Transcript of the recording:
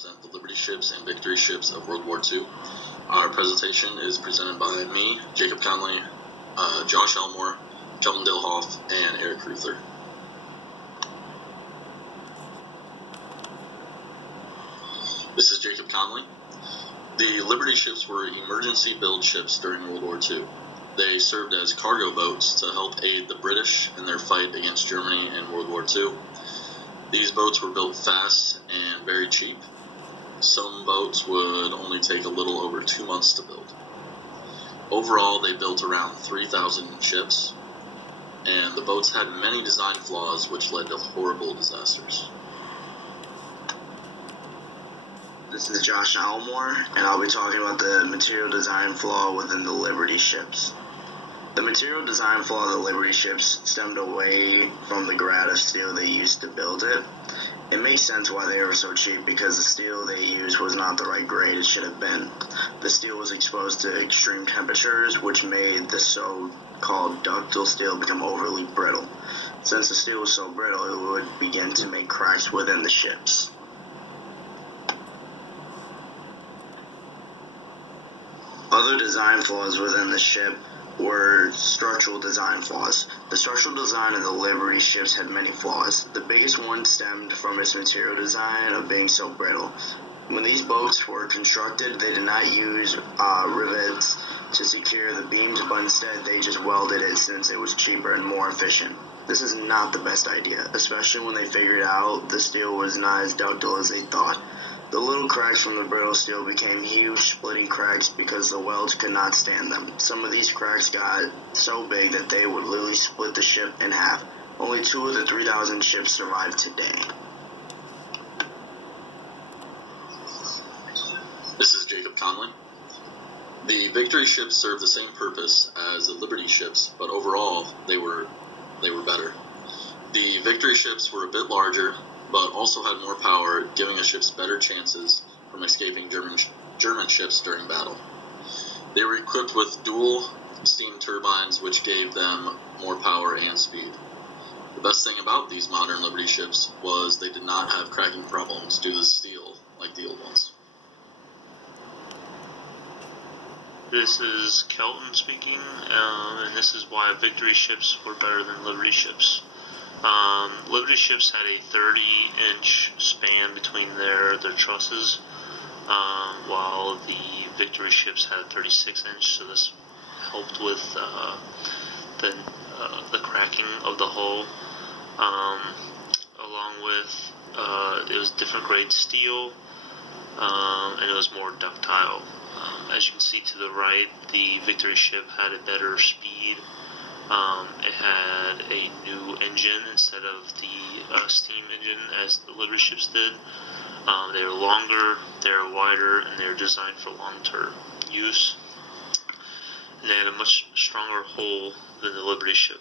present the Liberty ships and Victory ships of World War II. Our presentation is presented by me, Jacob Conley, Josh Elmore, Kelvin Dilhoff, and Eric Ruther. This is Jacob Conley. The Liberty ships were emergency build ships during World War II. They served as cargo boats to help aid the British in their fight against Germany in World War II. These boats were built fast and very cheap. Some boats would only take a little over 2 months to build. Overall, they built around 3,000 ships, and the boats had many design flaws which led to horrible disasters. This is Josh Elmore, and I'll be talking about the material design flaw within the Liberty ships. The material design flaw of the Liberty ships stemmed away from the grade of steel they used to build it. It makes sense why they were so cheap, because the steel they used was not the right grade it should have been. The steel was exposed to extreme temperatures, which made the so-called ductile steel become overly brittle. Since the steel was so brittle, it would begin to make cracks within the ships. Other design flaws within the ship were structural design flaws. The structural design of the Liberty ships had many flaws. The biggest one stemmed from its material design of being so brittle. When these boats were constructed, they did not use rivets to secure the beams, but instead they just welded it since it was cheaper and more efficient. This is not the best idea, especially when they figured out the steel was not as ductile as they thought. The little cracks from the brittle steel became huge splitting cracks because the welds could not stand them. Some of these cracks got so big that they would literally split the ship in half. Only 2 of the 3,000 ships survived today. This is Jacob Conley. The Victory ships served the same purpose as the Liberty ships, but overall they were better. The Victory ships were a bit larger, but also had more power, giving the ships better chances from escaping German ships during battle. They were equipped with dual steam turbines, which gave them more power and speed. The best thing about these modern Liberty ships was they did not have cracking problems due to steel like the old ones. This is Kelton speaking, and this is why Victory ships were better than Liberty ships. Liberty ships had a 30-inch span between their trusses, while the Victory ships had a 36-inch, so this helped with the cracking of the hull, along with it was different grade steel, and it was more ductile. As you can see to the right, the Victory ship had a better speed. It had a new engine instead of the steam engine as the Liberty ships did. They were longer, they were wider, and they were designed for long-term use. And they had a much stronger hull than the Liberty ship.